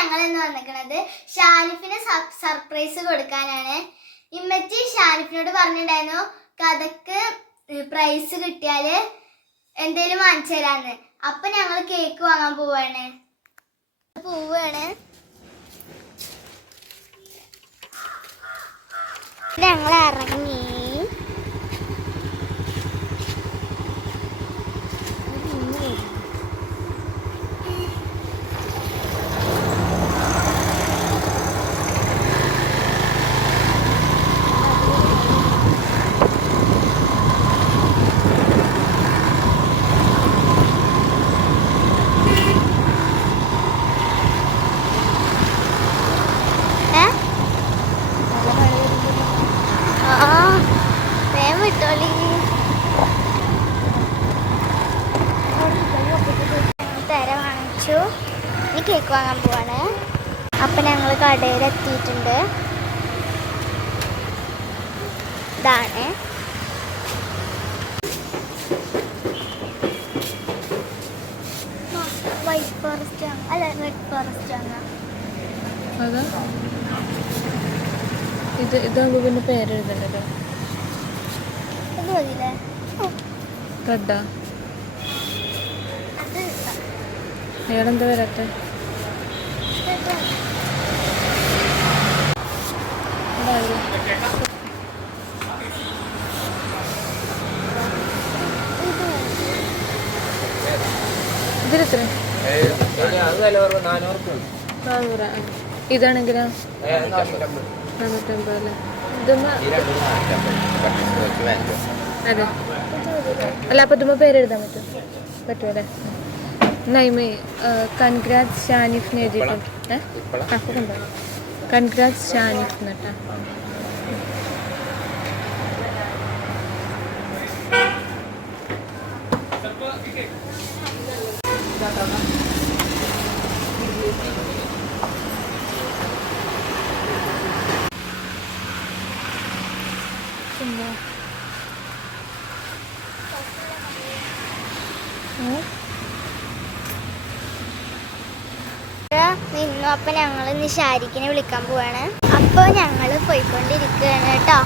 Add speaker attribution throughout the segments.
Speaker 1: ഞങ്ങൾ ഇന്ന് വന്നിരിക്കുന്നത് ഷാനിഫിന് സർപ്രൈസ് കൊടുക്കാനാണ്. ഇമ്മച്ചി ഷാനിഫിനോട് പറഞ്ഞിട്ടുണ്ടായിരുന്നു കഥക്ക് പ്രൈസ് കിട്ടിയാൽ എന്തേലും വാങ്ങിച്ചു തരാന്ന്. അപ്പൊ ഞങ്ങൾ കേക്ക് വാങ്ങാൻ പോവാണ്. പോവാണ്. ഞങ്ങൾ ഇറങ്ങി ഏ? ആ, വേഗം വിട്ടോളി തര വാങ്ങിച്ചു ഇനി കേക്ക് വാങ്ങാൻ പോവാണ്. അപ്പം ഞങ്ങൾ കടയിൽ എത്തിയിട്ടുണ്ട് ഇതാണ് വൈറ്റ് ഫോറസ്റ്റ് അല്ല റെഡ് ഫോറസ്റ്റ്
Speaker 2: ആണ് ഇത് ഇതാകുമ്പോൾ പിന്നെ
Speaker 1: ഇത് മതിയില്ലേ? ഓ,
Speaker 2: റെഡാ?
Speaker 1: അത്.
Speaker 2: ഏടെന്താ വരട്ടെ ഇതാണെങ്കിലോ? അല്ലേ? അപ്പം പേരെഴുതാൻ പറ്റും? പറ്റുമല്ലേ നൈമേ കൺഗ്രാറ്റ്സ് ഷാനിഫിന് എഴുതിയിട്ടുണ്ട്. കൺഗ്രാറ്റ്സ് ഷാനിഫ് എന്നിട്ടാ പിന്നെ
Speaker 1: നിന്നു ഞങ്ങൾ ഇന്ന് ഷാരിക്കിനെ വിളിക്കാൻ പോവാണ്. അപ്പോൾ ഞങ്ങൾ പോയിക്കൊണ്ടിരിക്കുകയാണ് കേട്ടോ.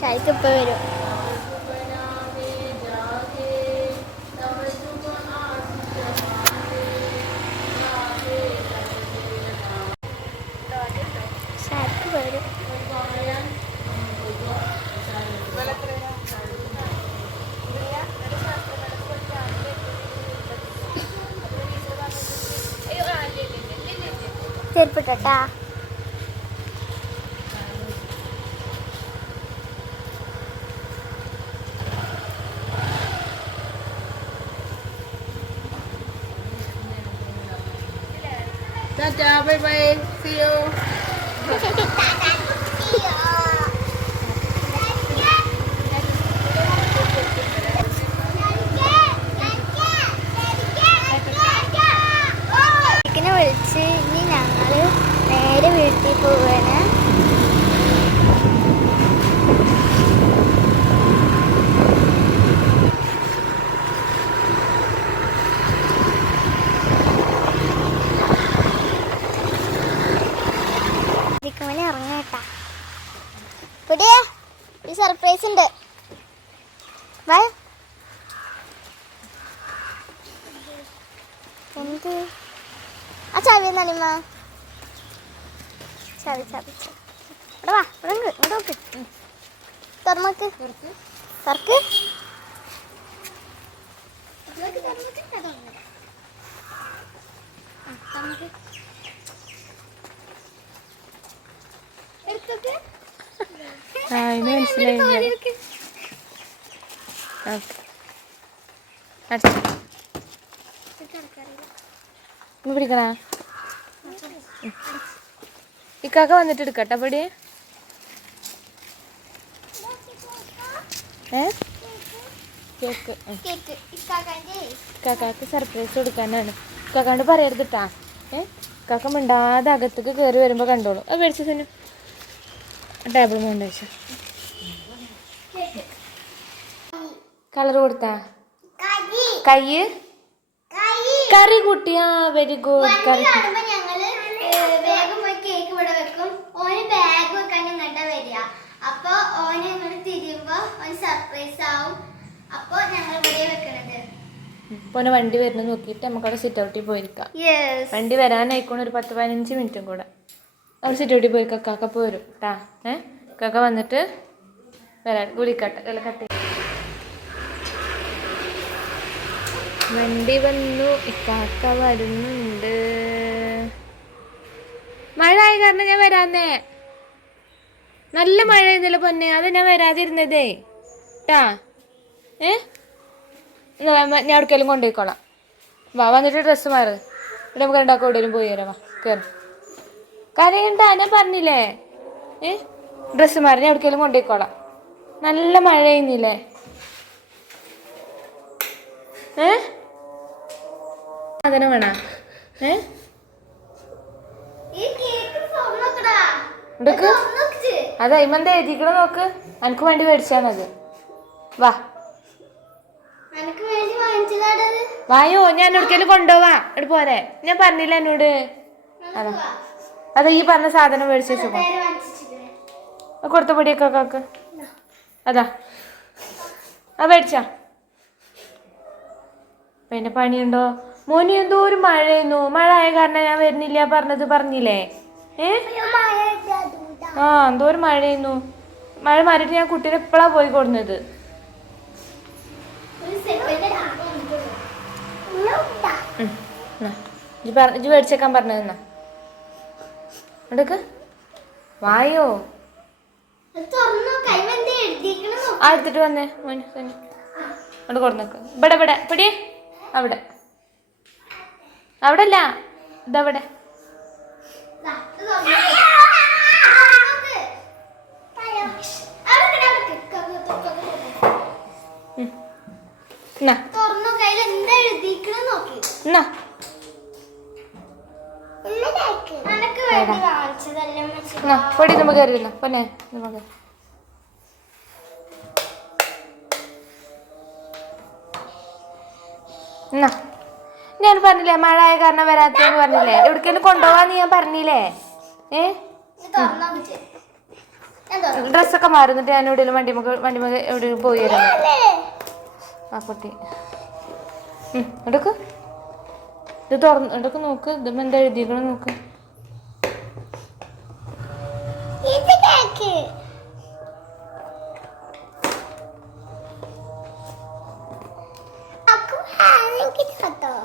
Speaker 1: ഷാരിക്ക് ഇപ്പൊ വരും ചെരുപ്പിട്ടാ
Speaker 2: 大家拜拜，See you。
Speaker 1: അനിമ. ചവി ചവി. ഇവിടെ വാ ഇവിടെ ഇങ്ങോട്ട് നോക്ക്. തുറന്നോക്ക്.
Speaker 2: തുറക്ക്. മനസ്സിലായി ഓക്കെ അടച്ചു പിടിക്കണ? ഇക്കാക്ക വന്നിട്ട് എടുക്കട്ടെ പടി? കക്കാക്ക് കേക്ക്. സർപ്രൈസ് കൊടുക്കാനാണ്. കക്കാണ്ട് പറയരുത് കേട്ടാ ഏ? കാക്ക മിണ്ടാതെ അകത്തേക്ക് കയറി വരുമ്പോൾ കണ്ടോളൂ. അത് മേടിച്ചു തന്നെ ടേബിൾ കൊണ്ട് വെച്ചു. കളർ കൊടുത്താ? കൈ കറി കുട്ടിയാ വെരി ഗുഡ് കറി
Speaker 1: കാണുമ്പോ ഞങ്ങൾ ഏഹ്, വേഗം പോയി കേക്ക് ഇവിടെ വെക്കും ഓന് ബാഗ് വെക്കാൻ ഇങ്ങോട്ടാ വരിക അപ്പൊ ഓന് ഇങ്ങോട്ട് തിരിയുമ്പോ ഓന് സർപ്രൈസ് ആവും അപ്പൊ ഞങ്ങൾ ഇവിടെ വെക്കണത്
Speaker 2: പോനെ വണ്ടി വരുന്നത് നോക്കിയിട്ട് നമുക്കവിടെ സിറ്റ് ഔട്ടിൽ പോയിരിക്കാം. വണ്ടി വരാനായിക്കോണം ഒരു പത്ത് പതിനഞ്ച് മിനിറ്റും കൂടെ. അവിടെ സിറ്റ് ഔട്ടിൽ പോയി കാക്ക പോരും കേട്ടാ ഏ? കാക്ക വന്നിട്ട് വരാൻ വിളിക്കട്ടെ. അല്ല കട്ട് വണ്ടി വന്നു ഇക്കാക്ക വരുന്നുണ്ട്. മഴ ആയ കാരണം ഞാൻ വരാന്നേ. നല്ല മഴ ഇന്നലെ പൊന്നെ അത് ഞാൻ വരാതിരുന്നതേ. ട്ടാ ഏ? ഞാൻ എവിടേക്കെങ്കിലും കൊണ്ടുപോയിക്കോളാം. വാ വന്നിട്ട് ഡ്രസ്സ് മാറ്. ഇവിടെ നമുക്ക് രണ്ടാക്കും എവിടെയും പോയി തരാം വാ കയറി കരയണ്ട ഞാൻ പറഞ്ഞില്ലേ? ഏ? ഡ്രസ്സ് മാറി ഞാൻ എവിടേക്കെങ്കിലും കൊണ്ടുപോയിക്കോളാം. നല്ല മഴ ചെയ്യുന്നില്ലേ ഏ? സാധനം വേണ? ഏ? അത് അയിമെന്താ എഴുതിക്കണ നോക്ക്. എനിക്ക് വേണ്ടി മേടിച്ചാ മതി. വാ. വായോ ഞാൻ എവിടേക്കെങ്കിലും കൊണ്ടുപോവാ. ഇവിടെ പോരെ. ഞാൻ പറഞ്ഞില്ല എന്നോട്. അതാ. അത് ഈ പറഞ്ഞ സാധനം മേടിച്ചു വെച്ചോ കൊടുത്ത പൊടിയൊക്കെ കാക്ക് അതാ. ആ മേടിച്ചാ. പിന്നെ പണിയുണ്ടോ? മോനി എന്തോ ഒരു മഴയുന്നു മഴ ആയ കാരണം ഞാൻ വരുന്നില്ല പറഞ്ഞത് പറഞ്ഞില്ലേ? ഏ? ആ എന്തോ ഒരു മഴയുന്നു മഴ മാറിയിട്ട് ഞാൻ കുട്ടീനെ എപ്പോഴാ പോയി കൊടുന്നത്?
Speaker 1: ഒരു
Speaker 2: മേടിച്ചേക്കാൻ പറഞ്ഞത് എന്നാ. എടുക്ക്. വായോ. ആ എടുത്തിട്ട് വന്നേ. അവിടെ കൊടുന്നേക്ക് ഇവിടെ ഇവിടെ. പിടി. അവിടെ. അവിടെ അല്ല ഇതവിടെ.
Speaker 1: തുറന്നു കയ്യിൽ എന്താ എഴുതിക്കണ നോക്കി.
Speaker 2: എന്നാ
Speaker 1: അനക്ക് വേണ്ടി വാങ്ങിച്ചതല്ലേ
Speaker 2: എന്നാ പൊടി നമുക്ക് കയറിയിരുന്ന പൊന്നെ നമുക്ക്. എന്നാ ഞാൻ പറഞ്ഞില്ലേ മഴ ആയ കാരണം വരാത്തെന്ന് പറഞ്ഞില്ലേ? എവിടേക്കാണ് കൊണ്ടുപോവാന്ന് ഞാൻ പറഞ്ഞില്ലേ? ഏ? ഡ്രസ്സൊക്കെ മാറുന്നിട്ട് ഞാൻ എവിടെയെങ്കിലും വണ്ടി വണ്ടി എവിടെയെങ്കിലും പോയി തരാം ആ കുട്ടി എടുക്ക്. ഇത് തുറന്ന് എടുക്ക് നോക്ക്. ഇത് എന്താ എഴുതിക്കണം നോക്ക്.
Speaker 1: ഇത് കേക്ക്.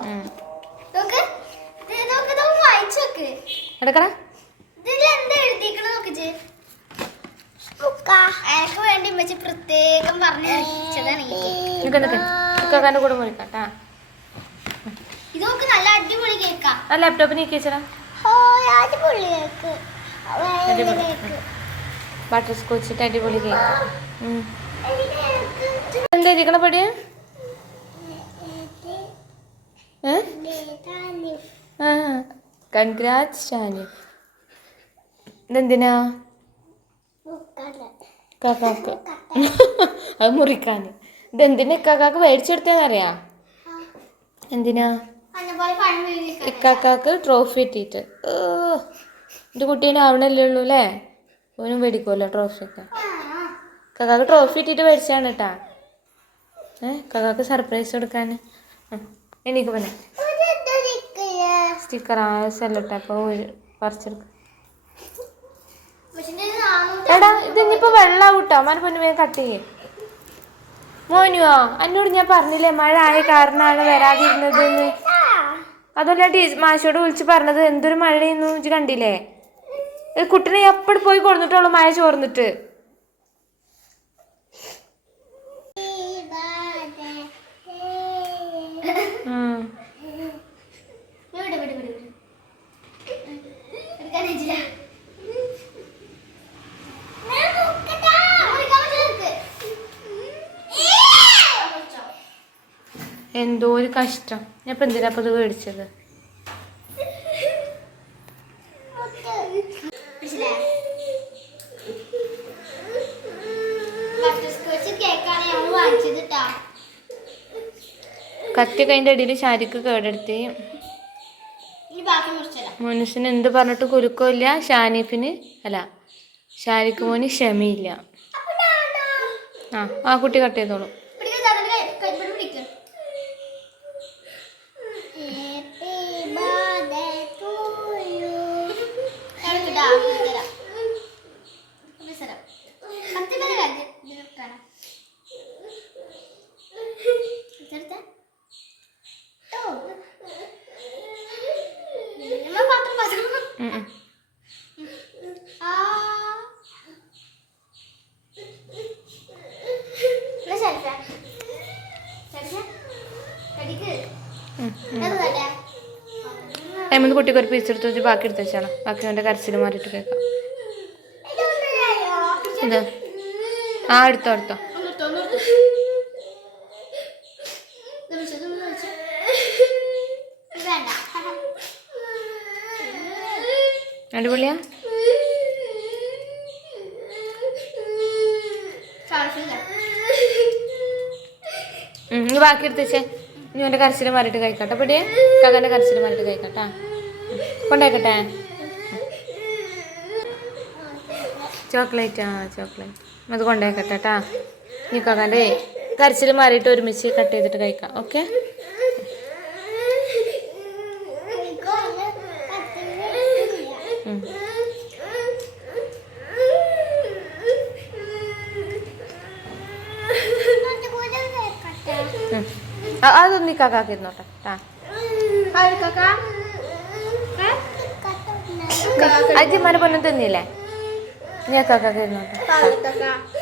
Speaker 2: ഉം.
Speaker 1: നോക്ക്. ഇത് നോക്ക് ഇത് വായിച്ചു നോക്ക്.
Speaker 2: എടുക്കടാ
Speaker 1: ഇതിൽ എന്താ എഴുതിക്കണ നോക്ക് ഇജ്ജ്. അനക്ക് വേണ്ടി വെച്ച് പ്രത്യേകം പറഞ്ഞു
Speaker 2: കൂടെ മുറിക്കാട്ടാ
Speaker 1: ഇത് നോക്ക് നല്ല അടിപൊളി കേക്കാ.
Speaker 2: ആ ലാപ്ടോപ്പ് നീക്കി വെച്ചടാ. ബട്ടർ സ്കോച്ചിട്ട് അടിപൊളി കേക്ക്? എന്താ ഇരിക്കണ ആ കൺഗ്രാറ്റ്സ് ഷാനിഫ് ഇതെന്തിനാ? കാക്കാക്ക്. അത് മുറിക്കാൻ ഇതെന്തിനാ ഇക്കാക്കാക്ക് മേടിച്ചെടുത്തറിയാ എന്തിനാ? ഇക്കാക്കാക്ക് ട്രോഫി കിട്ടിയിട്ട്. എന്റെ കുട്ടീനെ ആവണല്ലേ ഉള്ളൂ അല്ലേ? ഓനും മേടിക്കുമല്ലോ ട്രോഫി ഒക്കെ കാക്കാക്ക് ട്രോഫി കിട്ടിയിട്ട് മേടിച്ചാണ് കേട്ടാ ഏ കാക്കാക്ക് സർപ്രൈസ് കൊടുക്കാൻ എനിക്ക് പിന്നെ സ്റ്റിക്കർ ആ സെല്ലോ ടേപ്പ് പറിച്ചെടുക്കാം. എടാ ഇതിനിപ്പോ വെള്ളാവൂട്ടോ? മന പൊന്നു വേഗം കട്ട് ചെയ്യേ. മോനുവോ എന്നോട് ഞാൻ പറഞ്ഞില്ലേ മഴ ആയ കാരണമാണ് വരാതിരുന്നത് എന്ന്. അതല്ല ടീ മാഷോട് വിളിച്ച് പറഞ്ഞത് എന്തൊരു മഴ എന്ന് കണ്ടില്ലേ? കുട്ടീനെ എപ്പോഴും പോയി കൊടുത്തിട്ടുള്ളൂ മഴ ചോർന്നിട്ട്. എന്തോ ഒരു കഷ്ടം. ഞാൻ ഇപ്പൊ എന്തിനാ ഇത് മേടിച്ചത്?
Speaker 1: കത്തി അടിയിൽ
Speaker 2: കത്തിയൊക്കെ അതിന്റെ ഇടയിൽ ശാരിക്ക് കേടെടുത്തി മനുഷ്യന് എന്ത് പറഞ്ഞിട്ട് കുരുക്കില്ല ഷാനിഫിന് അല്ല ഷാരിക്ക് മോന് ക്ഷമയില്ല. ആ ആ കുട്ടി കട്ട് ചെയ്തോളൂ. അതിമൂന്ന് കുട്ടിക്ക് ഒരു പീസ് എടുത്ത് വെച്ച് ബാക്കി എടുത്ത് വെച്ചാണ്. ബാക്കി അവന്റെ കരച്ചിൽ മാറിയിട്ട് കേൾക്കാം? ഇത്. ആ എടുത്തോ എടുത്തോ. അടിപൊളിയാ? ബാക്കി എടുത്ത് ഇനി അവന്റെ കരച്ചിൽ മാറിയിട്ട് കഴിക്കട്ടെ. പടിയേ കകന്റെ കരച്ചിൽ മാറിയിട്ട് കഴിക്കട്ടെ. കൊണ്ടേക്കട്ടെ. ചോക്ലേറ്റ് ആ ചോക്ലേറ്റ്. അത് കൊണ്ടേക്കട്ടെ കേട്ടാ നിൽക്കാക്കാന്റെ കകന്റെ കരച്ചിൽ മാറിയിട്ട് ഒരുമിച്ച് കട്ട് ചെയ്തിട്ട് കഴിക്കാം ഓക്കെ? അതൊന്നിക്കാക്കാക്കിരുന്നോട്ടെ കേട്ടാ കക്കാക്കി ഇരുന്നോട്ടെ മനപ്പൊന്നും തിന്നില്ലേ? ഞാൻ കക്കാക്കി ഇരുന്നോട്ടെ
Speaker 1: കാക്ക